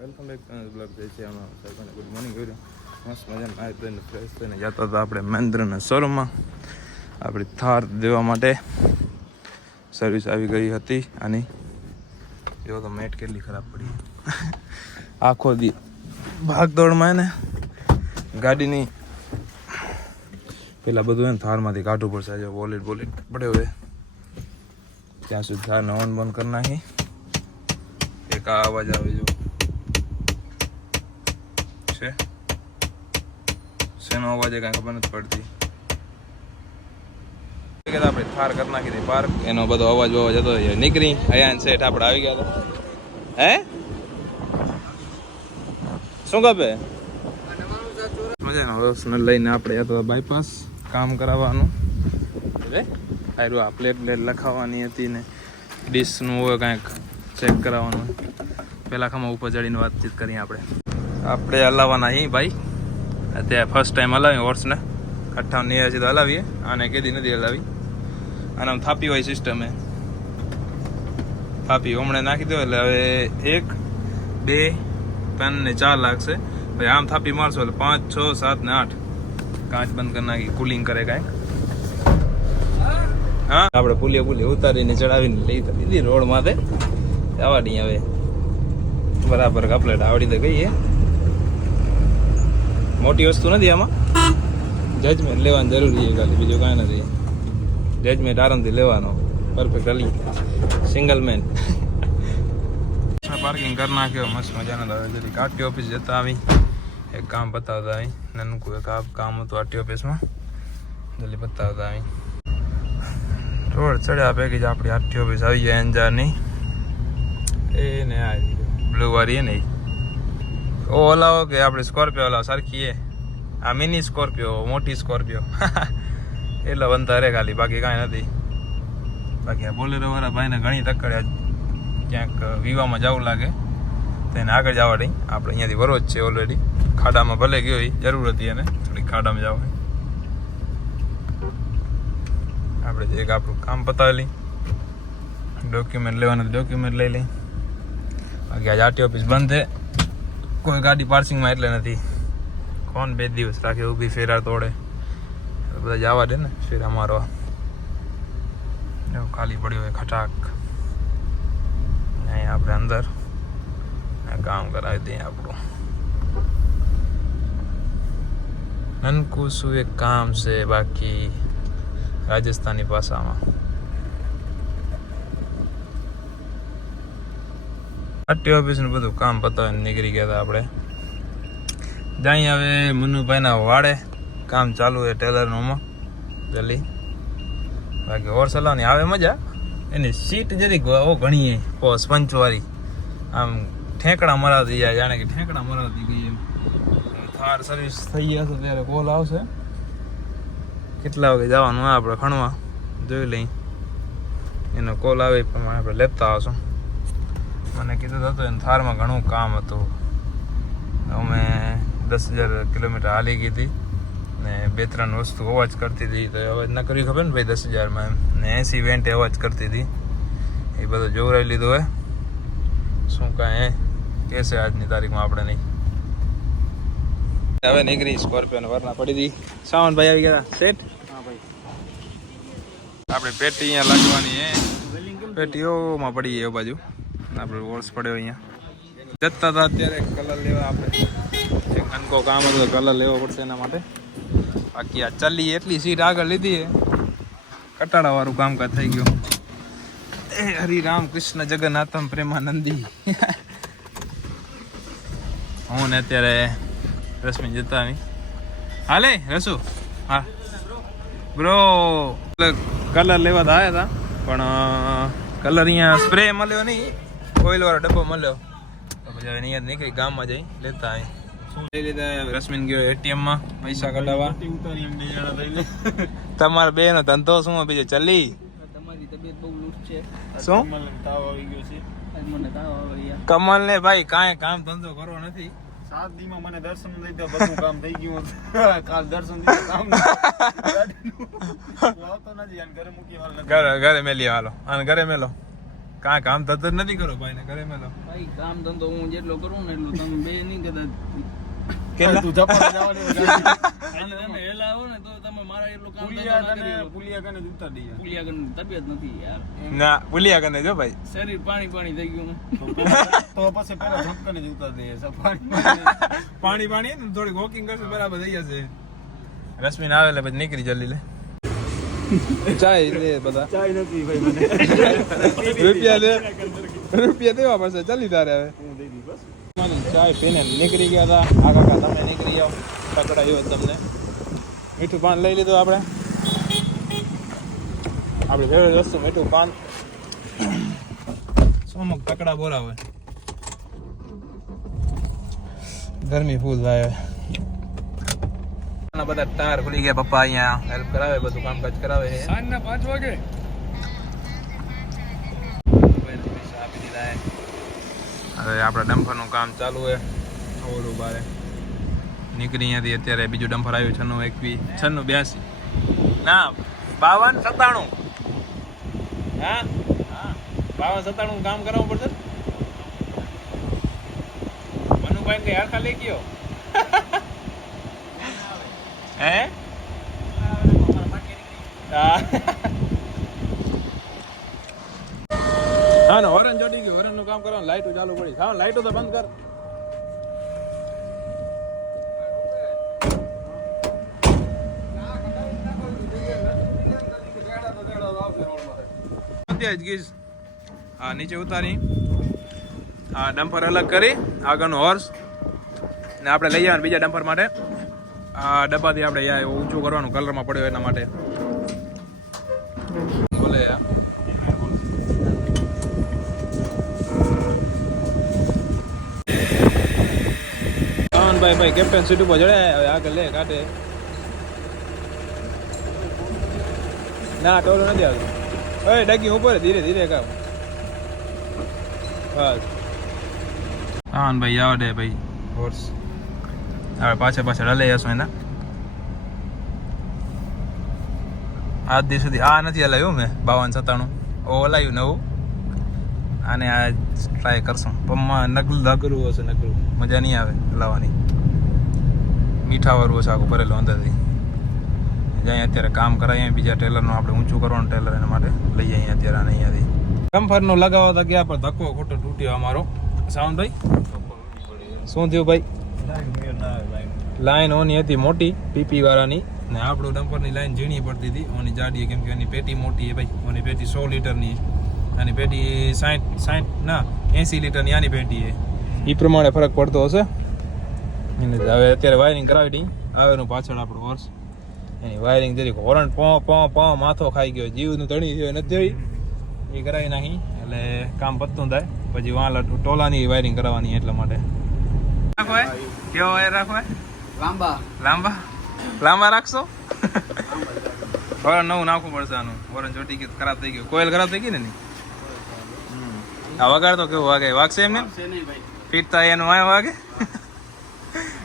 Welcome back blog જે છે એમાં સૌને ગુડ મોર્નિંગ કર્યું મસ્ત મજાનું નાહી ધોઈને ફ્રેશ થઈને જતા હતા આપણે મહેન્દ્રના શોરૂમમાં આપણી થાર દેવા માટે સર્વિસ આવી ગઈ હતી આની જો તો મેટ કેટલી ખરાબ પડી આખો દી ભાગદોડમાં ને ગાડીની પેલા બધું એને થારમાંથી કાઢવું પડશે આજે વોલેટ પડ્યો હોય ત્યાં સુધી થારને ઓન બંધ કરી નાખી એક આ અવાજ આવે જો છે શેનો અવાજ કાંઈ ખબર નથી પડતી આપણે થાર કરી નાખી હતી પાર્ક એનો બધો અવાજ જતો નીકળી અયાન શેઠ આપણે આવી ગયા હતા હે શું ખપે મજાનો રોશને લઈને આપણે જતા બાયપાસ કામ કરાવવાનું એટલે આ પ્લેટ લખાવવાની હતી ને ડીશનું હોય કાંઈક ચેક કરાવવાનું પહેલાં ખામાં ઉપર ચડીને વાતચીત કરીએ આપણે હલાવવાના અહીં ભાઈ અત્યારે ફર્સ્ટ ટાઈમ હલાવીએ હોર્સને 58 તો હલાવીએ આને કેદી નથી હલાવી આને આમ થાપી હોય સિસ્ટમે થાપી હમણાં નાખી દો એટલે હવે 1 2 3 ને 4 લાગશે ભાઈ આમ થાપી મારશો એટલે 5 6 7 ને 8 કાચ બંધ કરી નાખી કુલિંગ કરે કાંઈક હા આપણે પુલિયા ઉતારીને ચડાવીને લઈ દીધી રોડ માથે આવડી હવે બરાબર કપલેટ આવડી તો ગઈ મોટી વસ્તુ નથી આમાં જજમેન્ટ લેવાની જરૂરી છે ખાલી બીજું કાંઈ નથી જજમેન્ટ આરામથી લેવાનો પરફેક્ટ હલી સિંગલ મેન પાર્કિંગ કરી નાખ્યો મસ્ત મજાનો જરી આરટી ઓફિસ જતા આવી એક કામ બતાવતા આવી નાનું એક કામ હતું આરટી ઓફિસમાં જલ્દી બતાવતા આવી રોડ ચડ્યા ભેગી જ આપણી આરટી ઓફિસ આવી જાય અંજારની એ ને આ બ્લુ વાળી એ નહીં ઓ ઓલાવો કે આપણે સ્કોર્પિયો ઓલાવો સરખી એ આ મિની સ્કોર્પિયો મોટી સ્કોર્પિયો એટલે બનતા રે ખાલી બાકી કાંઈ નથી બાકી આ બોલેરો વાળા ભાઈને ઘણી તકડ્યા ક્યાંક વિવામાં જવું લાગે તો એને આગળ જવા દઈ આપણે અહીંયાથી વરોજ છે ઓલરેડી ખાડામાં ભલે ગયો એ જરૂર હતી એને થોડી ખાડામાં જવા આપણે એક આપણું કામ પતાવી લઈ ડોક્યુમેન્ટ લેવાનું ડોક્યુમેન્ટ લઈ લઈ બાકી આજે આરટી ઓફિસ બંધ છે કોઈ ગાડી પાર્સિંગમાં એટલે નથી કોણ 2 દિવસ રાખે ઊભી ફેરા તોડે બધા જવા દે ને ફેરા મારવા ખાલી પડ્યો હોય ખટાક અહીંયા આપણે અંદર કામ કરાવી દઈએ આપણું નનકું શું એક કામ છે બાકી રાજસ્થાની ભાષામાં આરટી ઓફિસનું બધું કામ પતાવીને નીકળી ગયા હતા આપણે જાય હવે મનુભાઈના વાડે કામ ચાલુ છે ટેલરનું જલ્દી બાકી હોર્સ હલાવવાની આવે મજા એની સીટ જરી ઘણી સ્પંચવાળી આમ ઠેકડા મરાતી જાય જાણે કે ઠેકડા મરાતી ગઈ એમ થાર સર્વિસ થઈ જશે ત્યારે કોલ આવશે કેટલા વાગે જવાનું હોય આપણે ખણવા જોઈ લઈ એનો કોલ આવે એ પ્રમાણે આપણે લેતા આવશું મને કીધું હતું એને થારમાં ઘણું કામ હતું અમે 10,000 કિલોમીટર હાલી ગઈ હતી ને 2-3 વસ્તુ અવાજ કરતી હતી તો અવાજ ના કરવી ખબર ને ભાઈ 10,000માં એમ ને 80 વેન્ટ અવાજ કરતી હતી એ બધું જોવરાઈ લીધું હોય શું કાંઈ કહેશે આજની તારીખમાં આપણે નહીં હવે નીકળી સ્કોર્પિયોને વરના પડી હતી સાવનભાઈ આવી ગયા સેટ હા ભાઈ આપણે પેટી અહીંયા લાગવાની પેટીઓમાં પડી એ બાજુ આપણે વોલ્સ પડ્યો અહીંયા જતા હતા અત્યારે કલર લેવા આપણે અનકો કામ હતું કલર લેવો પડશે એના માટે બાકી આ ચાલી એટલી સીટ આગળ લીધી કટાડા વાળું કામકાજ થઈ ગયું એ હરિરામ કૃષ્ણ જગન્નાથમ પ્રેમાનંદી હું ને અત્યારે રશ્મિ જતા આવી હાલે રસુ હા બ્રો કલર લેવા તો આવ્યા હતા પણ કલર અહીંયા સ્પ્રે મળ્યો નહીં ઓઇલ વાળો ડબ્બો મળ્યો તો પછી અહીંયા નીકળી ગામમાં જઈ લેતા આવી શું લઈ લીધા રશ્મિન ગયો એટીએમમાં પૈસા કઢાવવા તમારા બે નો ધંધો શું બીજો ચલી તમારી તબિયત બહુ લૂટ છે શું તાવ આવી ગયો છે મને તાવ આવી કમલ ને ભાઈ કાંઈ કામ ધંધો કરવો નથી 7 દીમાં મને દર્શન લઈ દે બધું કામ થઈ ગયું કાલ દર્શન દીધું કામ લાવતો નથી ઘરે મૂકી ઘરે મેલી હાલો અને ઘરે મેલો કાં કામ થતું જ નથી કરો ભાઈ ને કરે મેલો ભાઈ કામ ધંધો હું જેટલો કરું ને એટલું તમે બે નહીં કદાચ કેટલા તું જપાન જવાની અને તમે હેલા આવો ને તો તમે મારા એટલું કામ પુલિયા કને પુલિયા કને જ ઉતાર દઈએ પુલિયા કરીને તબિયત નથી યાર ના ભૂલ્યા કને જો ભાઈ શરીર પાણી પાણી થઈ ગયું તો પછી પેલા ઝપકને જ ઉતાર દઈએ સફારી પાણી પાણી ને થોડીક વોકિંગ કરશું બરાબર થઈ જશે રશ્મિન આવે એટલે પછી નીકળી જલ્દી લે ચાય લે બધા ચાય નથી ભાઈ મને રૂપિયા દેવા પડશે ચાલી તારે હવે હું દઈ દી બસ ચાય પીને નીકળી ગયા હતા આ કાકા તમે નીકળી જાઓ પકડાયો તમને મીઠું પાન લઈ લીધું આપણે આપણી ફેવરેટ વસ્તુ મીઠું પાન સોમક પકડા બોલાવે ગરમી ફૂલ થાય બધા ટાયર ખુલી ગયા પપ્પા અહીંયા હેલ્પ કરાવે બધું કામકાજ કરાવે છે સાંજના 5 વાગે આપી દીધા હવે આપણા ડમ્ફરનું કામ ચાલુ છે ઓલું બારે નીકળી અહીંયાથી અત્યારે બીજું ડમ્ફર આવ્યું 9681 9682 ના 5297 હા 5297 કામ કરાવવું પડશે મનુભાઈ કઈ આખા લઈ ગયો હે હા ને હોરન ચોટી ગયું હોરન નું કામ કરવાનું લાઈટો ચાલુ પડી હા લાઈટો તો બંધ કર હા નીચે ઉતારી હા ડમ્પર અલગ કરી આગળનું હોર્સ ને આપણે લઈ જવાનું બીજા ડમ્પર માટે આ ડબ્બાથી આપણે ઊંચું કરવાનું કલરમાં પડ્યો એના માટે બોલે ભાઈ કેપ્ટન સીટ ઉપર ચડે હવે આગળ લે કાઢે ના ટોલો નથી આવતું ઓય ડગી ઉપર ધીરે ધીરે કામ બસ હા ભાઈ આવડે ભાઈ હોર્સ હવે પાછળ હલે જશું એના આજ દિવસ સુધી આ નથી હલાવ્યું મેં 5297 ઓ હલાવ્યું નવું આને આ ટ્રાય કરશું પણ નગરું હશે નગરું મજા નહીં આવે હલાવવાની મીઠાવાળું હશે આખું ભરેલું અંદરથી જ્યાં અત્યારે કામ કરાય બીજા ટેલરનું આપણે ઊંચું કરવાનું ટેલર એના માટે લઈ જઈએ અત્યારે આને અહીંયાથી કમ્ફર્ટનું લગાવવા તો ગયા પણ ધક્કો ખોટો તૂટ્યો અમારો સાવનભાઈ શું થયું ભાઈ લાઈન ઓની હતી મોટી પીપી વાળાની ને આપણું ડમ્પરની લાઈન ઝીણી પડતી હતી ઓની જાડી કેમ કે એની પેટી મોટી છે ભાઈ ઓની પેટી 100 લીટરની આની પેટી 80 લીટરની આની પેટી છે એ પ્રમાણે ફરક પડતો હશે એને હવે અત્યારે વાયરિંગ કરાવી દઈ આવેનું પાછળ આપણું હોર્સ એની વાયરિંગ જરીક હોરન પો માથો ખાઈ ગયો જીવનું તણી થયો નથી જોઈ એ કરાવી નાખી એટલે કામ પતતું થાય પછી વાં ટોલાની વાયરિંગ કરાવવાની એટલા માટે કેવો વાયર રાખવો લાંબા રાખશો નવું નાખવું પડશે આનું વરણ ચોટી ગયું ખરાબ થઈ ગયું કોયલ ખરાબ થઈ ગઈ ને આ વગાડ તો કેવું વાગે વાગશે એમને ફીટ થાય એનું આ વાગે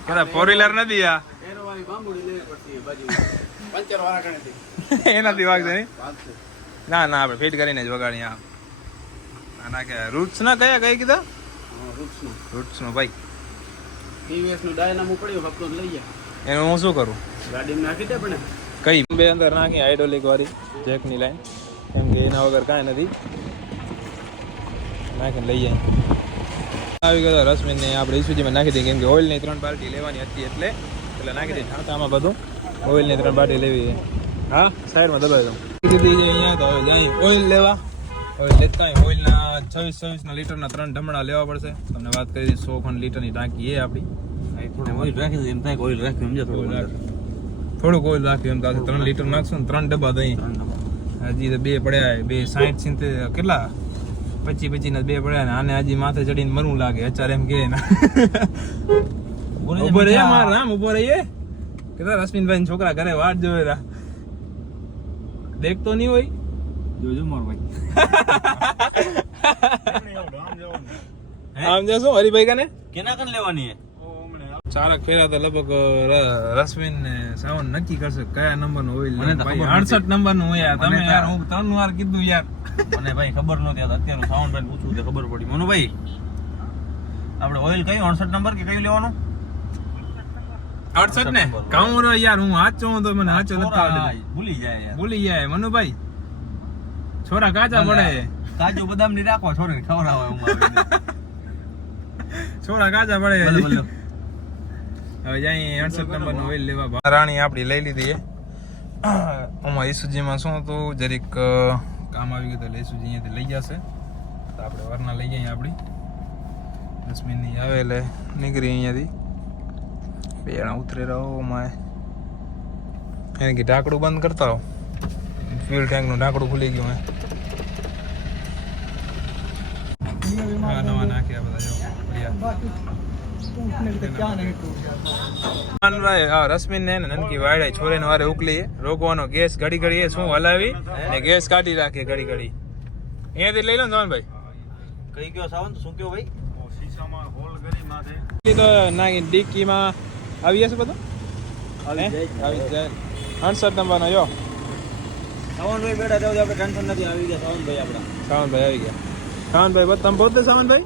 કદાચ 4 વ્હીલર નથી આ એનાથી વાગશે નહીં ના આપણે ફિટ કરીને જ વગાડી આ નાખે રૂટ્સ ના કયા કીધા રૂટ્સ નો ભાઈ ટીવીએસ નું ડાયનામો પડ્યો હપ્તો લઈ જા એનું હું શું કરું ગાડીમાં નાખી દે પણ કઈ બે અંદર નાખી હાઇડ્રોલિક વાળી જેકની લાઈન કેમ કે એના વગર કાંઈ નથી નાખીને લઈ જાય આવી ગયો રશ્મિને આપણે ઈસુજીમાં નાખી દઈએ કેમ કે ઓઇલની 3 બાલટી લેવાની હતી એટલે નાખી દઈએ આમાં બધું ઓઇલની 3 બાલટી લેવી હા સાઈડમાં દબાવી દઉં દીધી છે અહીંયા તો હવે જાય ઓઇલ લેવા ઓઇલ લેતા ઓઇલના 26 લીટરના 3 ઢમણા લેવા પડશે તમને વાત કરી 100 ખંડ લીટરની ટાંકી એ આપણી ઓઇલ રાખી દે એમ થાય ઓઇલ રાખ્યું સમજો થોડુંક ઓઇલ રાખ્યું એમ તો 3 લીટર નાખશું ને 3 ડબ્બા દહીં હજી તો 2 પડ્યા 2 60 70 કેટલા 25 ના 2 પડ્યા ને આને હજી માથે ચડીને મરવું લાગે અચાર એમ કે ઉભો રહે માર રામ ઉભો રહીએ કેતા રશ્મિનભાઈ છોકરા ઘરે વાટ જોવે રા દેખતો નહીં હોય જોજો મોર ભાઈ આમ જશો હરીભાઈ કને કેના કન લેવાની હે ચાલક ફેરા તો લગભગ રશ્મિન ને સાવન નક્કી કરશે કયા નંબર નું ઓઇલ મને તો ભાઈ ખબર નથી. 68 નંબર નું હોય તમે મને યાર હું 3 વાર કીધું યાર મને ભાઈ ખબર નહોતી આ તો અત્યારે સાઉન્ડ ભાઈ પૂછવું તો ખબર પડી મનુભાઈ આપણે ઓઇલ કયું 68 નંબર કે કયું લેવાનું 68 ને કાઉં રો યાર હું હાચો તો મને હાચો નથી આવડતું ભૂલી જાય યાર ભૂલી જાય મનુભાઈ છોરા કાચા પડે કાજુ બદામ ની રાખો છોરીને ખવડાવો હું છોરા કાચા પડે બોલો બોલો હવે જાય 68 નંબર નું ઓઇલ લેવા રાણી આપડી લઈ લીધી છે આમાં ઈસુજી માં શું હતું જરીક કામ આવી ગયું તો ઈસુજી અહીંયાથી લઈ જશે તો આપણે વરના લઈ જઈએ આપડી 10 મિનિટ ની આવે એટલે નીકળી અહીંયાથી બે જણા ઉતરે રહો માય એને કે ઢાંકણું બંધ કરતા હો ફ્યુલ ટેન્ક નું ઢાંકણું ખુલી ગયું હે હા નવા નાખ્યા બધા જો રશ્મિન ને નનકી વાડે છોરે ને વારે ઉકલી રોકવાનો ગેસ ઘડી ઘડી શું હલાવી ને ગેસ કાઢી રાખે ઘડી ઘડી અહીંયાથી લઈ લો ને ભાઈ કઈ ગયો સાવન શું કયો ભાઈ શીશામાં હોલ કરી માથે તો નાખી ડિક્કીમાં આવી જશે બધું આવી જાય 68 નંબર નો જો સાવનભાઈ બેઠા જાવ આપણે ટેન્શન નથી આવી ગયા સાવનભાઈ આપડા સાવનભાઈ આવી ગયા સાવનભાઈ બસ તમે પોતે સાવનભાઈ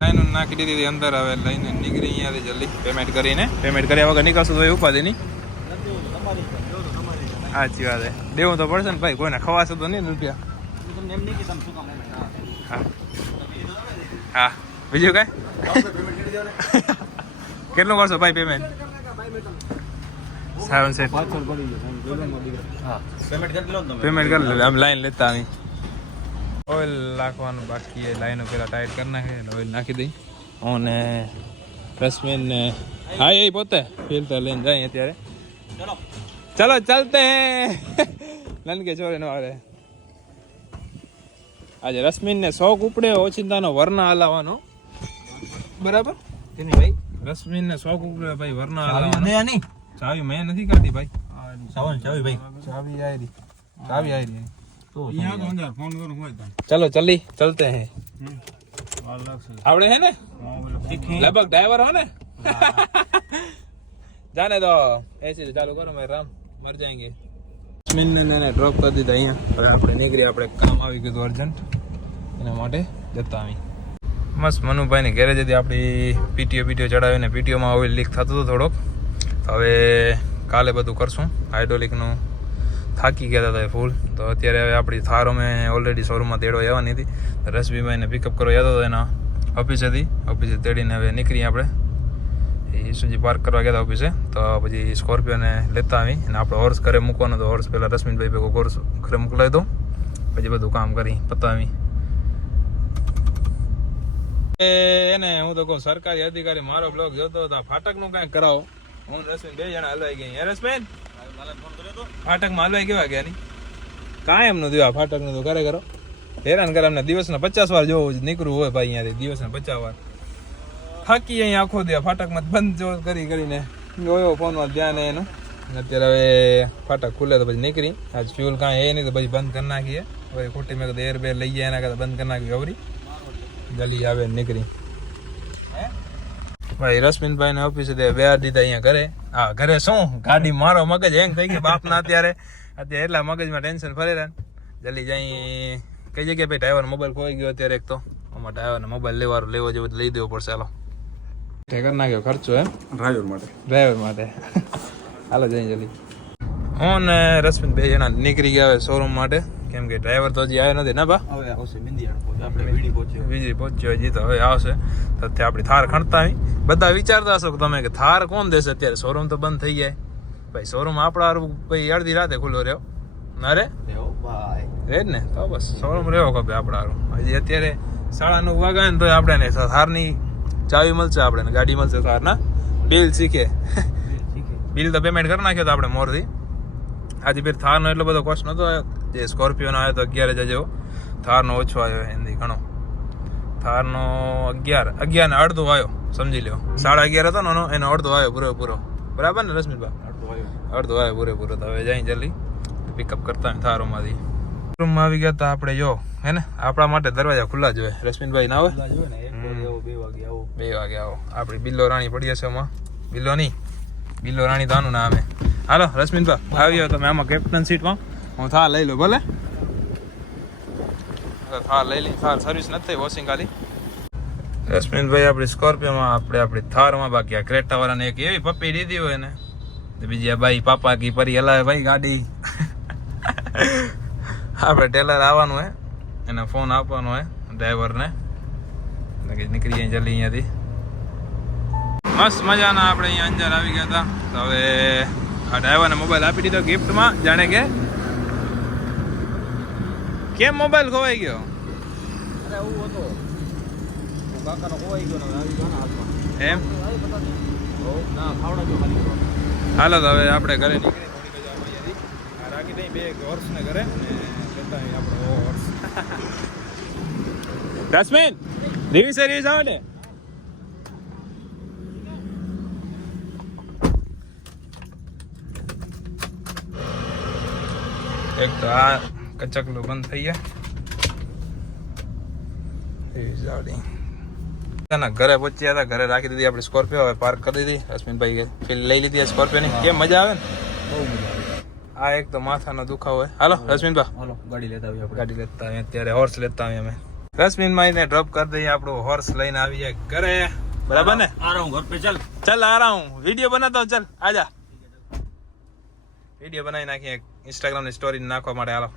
લાઈન નાખી દીધી અંદર હવે લઈને નીકળી અહીંયાથી જલ્દી પેમેન્ટ કરીને પેમેન્ટ કર્યા વગર નીકળશું તો એ ઉપાધિ નહીં સાચી વાત છે દેવું તો પડશે ને ભાઈ કોઈને ખવાશે તો નહીં રૂપિયા તમને એમ નહીં કે તમે શું કામ હા હા બીજું કઈ કેટલું કરશો ભાઈ પેમેન્ટ સાવન સેટ પાછળ પડી ગયો હા પેમેન્ટ કરી લો ને તમે પેમેન્ટ કરી લે આમ લાઈન લેતા આવી ઓઇલ નાખવાનું બાકી એ લાઈનો પેલા ટાઈટ કરી નાખે ઓઇલ નાખી દઈ અને રશ્મિન ને હા એ પોતે ફિલ્ટર લઈને જાય અત્યારે ચલો ચલો ચલતે હે નનકે છોરે નો આવે આજે રશ્મિન ને શોખ ઉપડે ઓચિંતાનો વરના હલાવવાનો બરાબર તેની ભાઈ રશ્મિન ને શોખ ઉપડે ભાઈ વરના ચાવી હલાવવાનો નહીં આની ચાવી મેં નથી કાઢી ભાઈ સાવન ચાવી ભાઈ ચાવી આવી ચાવી આવી તો અહીંયા તો અંદર ફોન કરું હોય તો चलो चली चलते हैं વાર લાગશે आवड़े है ना હા लगभग ड्राइवर हो ना जाने दो ऐसे चालू करो मैं राम मर जाएंगे ને ડ્રોપ કરી દીધા અહીંયા હવે આપણે નીકળી આપણે કામ આવી ગયું અર્જન્ટ એના માટે જતા આવી મસ્ત મનુભાઈની ગેરેજ હતી આપણી પીટીઓ ચડાવીને પીટીઓમાં ઓઇલ લીક થતું હતું થોડોક તો હવે કાલે બધું કરશું હાઇડ્રોલિકનું થાકી ગયા હતા ફૂલ તો અત્યારે હવે આપણી થાર અમે ઓલરેડી શોરૂમમાં તેડવા આવવાની હતી રશ્મિભાઈને પિકઅપ કરવા જતો હતો એના ઓફિસે તેડીને હવે નીકળી આપણે એ સુધી પાર્ક કરવા ગયા હતા ઓફિસે તો પછી સ્કોર્પિયોને લેતા આવી અને આપણે હોર્સ ઘરે મૂકવાનો તો હોર્સ પહેલાં રશ્મિનભાઈ ભેગો હોર્સ ઘરે મોકલાવી દો પછી બધું કામ કરી પતાવી એને હું તો કહું સરકારી અધિકારી મારો બ્લોગ જોતો હતો ફાટકનું કાંઈક કરાવો હું રશ્મિન બે જણા હલવાઈ ગયા રશ્મિન ફાટકમાં હલવાઈ કેવા ગયા નહીં કાંઈ એમનું દેવા ફાટકનું તો કરે કરો હેરાન કરે અમને દિવસના 50 વાર જોવું નીકળવું હોય ભાઈ અહીંયાથી દિવસના 50 વાર થાકી અહીંયા આખો દે ફાટકમાં બંધ જો કરીને જોયો ફોનમાં ધ્યાન એનું અત્યારે હવે ફાટક ખુલે તો પછી નીકળી આજ ફ્યુલ કાંઈ એ નહીં તો પછી બંધ કરી નાખીએ હવે ખોટી મેં કીધું એર બેર લઈ જાય એના કરતાં બંધ કરી નાખી અવરી જલ્દી આવે નીકળી ભાઈ રશ્મિનભાઈ ને ઓફિસે બેહાર દીધા અહીંયા ઘરે હા ઘરે શું ગાડી મારો મગજ હેંગ થઈ ગઈ બાપના અત્યારે એટલા મગજમાં ટેન્શન ફરે રહે જલ્દી જઈ કઈ જગ્યાએ ભાઈ ડ્રાઈવર મોબાઈલ ખોઈ ગયો અત્યારે એક તો આમાં ડ્રાઈવરને મોબાઈલ લેવો જેવો લઈ દેવો પડશે હાલો કરી નાખ્યો ખર્ચો એમ ડ્રાઈવર માટે હાલો જઈ જલ્દી હું ને રશ્મિન બે જણા નીકળી ગયા હવે શોરૂમ માટે કેમ કે ડ્રાઈવર તો હજી આવ્યો નથી ના બા હવે આવશે બિંદિયાળ આપણે વીડી પહોંચ્યો વીજળી પહોંચ્યો હજી તો હવે આવશે તો ત્યાં આપણી થાર ખણતા આવી બધા વિચારતા હશો કે તમે કે થાર કોણ દેશે અત્યારે શોરૂમ તો બંધ થઈ જાય ભાઈ શોરૂમ આપણા ભાઈ અડધી રાતે ખુલ્લો રહ્યો ના રે ભાઈ રે જ ને તો બસ શોરૂમ રહેવો ખપે આપણા હજી અત્યારે 9:30 વાગ્યા ને તો આપણે થારની ચાવી મળશે આપણે ગાડી મળશે થારના બિલ શીખે બિલ તો પેમેન્ટ કરી નાખ્યો તો આપણે મોરથી આજે ફેર થારનો એટલો બધો કોસ્ટ નહોતો જે સ્કોર્પિયોનો આવ્યો તો 11,000 જેવો થારનો ઓછો આવ્યો એનાથી ઘણો થારનો 11 ને અડધો આવ્યો સમજી લ્યો 11:30 હતો ને એનો અડધો આવ્યો પૂરો બરાબર ને રશ્મિનભાઈ અડધો આવ્યો પૂરેપૂરો તો હવે જઈ જલ્દી પિકઅપ કરતા થારોમાંથી રૂમમાં આવી ગયા તો આપણે જો હે ને આપણા માટે દરવાજા ખુલ્લા જ હોય. રશ્મિનભાઈ ના આવે જોવે ને 1 વાગે આવો 2 વાગે આવો 2 વાગે આવો. આપણી બિલ્લો રાણી પડી હશે એમાં. બિલ્લો નહીં, બિલ્લો રાણી તો આનું નામ હે. હાલો રશ્મિનભાઈ આવી જાઓ તમે આમાં કેપ્ટન સીટમાં. હું થાર લઈ લો ભલે. થાર લઈ લઈ. થાર સર્વિસ નથી થઈ, વોશિંગ ખાલી. રશ્મિનભાઈ આપણી સ્કોર્પિયોમાં, આપણે આપણી થારમાં. બાકી આ ક્રેટા વાળાને એક એવી પપ્પી દીધી હોય ને તો બીજી આ બાઈ પાપા કી પરી હલાવે ભાઈ ગાડી. આપણે ટેલર આવવાનું હે, એને ફોન આપવાનો હે ડ્રાઈવરને, નીકળી જાય જલ્દી અહીંયાથી. મસ્ત મજાના આપણે અહીંયા અંજાર આવી ગયા હતા. તો હવે આ ડ્રાઈવરને મોબાઈલ આપી દીધો ગિફ્ટમાં. જાણે કે કેમ મોબાઈલ ખોવાઈ ગયો અરે એવું હતો કાકાનો ખોવાઈ ગયો ને આવી ગયો ને હાથમાં એમ. ના ખાવડા જો ખાલી. હાલો તો હવે આપણે ઘરે નીકળી થોડીક જ અહીંયાથી આ રાખી દઈ બે હોર્સને ઘરે ને લેતા આવીએ આપણો હોર્સ. રશ્મિન રિવ્યુ સર્વિસ આવે ને. એક તો આ કચકલું બંધ થઈ ગયા. ઘરે પહોંચ્યા હતા, ઘરે રાખી દીધી આપણી સ્કોર્પિયો. હવે પાર્ક કરી દીધી. રશ્મિનભાઈ ફીલ લઈ લીધી સ્કોર્પિયો ની. કેમ મજા આવે ને? બહુ મજા આવી. આ એક તો માથાનો દુખાવો હોય. હાલો રશ્મિનભાઈ હાલો ગાડી લેતા આવીએ આપણે. ગાડી લેતા આવીએ. અત્યારે હોર્સ લેતા આવીએ અમે. રશ્મિનભાઈ ને ડ્રોપ કરી દઈએ, આપણું હોર્સ લઈને આવી જાય ઘરે. બરાબર ને? આ રહું ઘર પે ચાલ. चल आ रहा हूँ, वीडियो बनाता हूँ. चल आजा, वीडियो बनाई नाखी इंस्टाग्राम ની સ્ટોરી નાખવા માટે. હાલો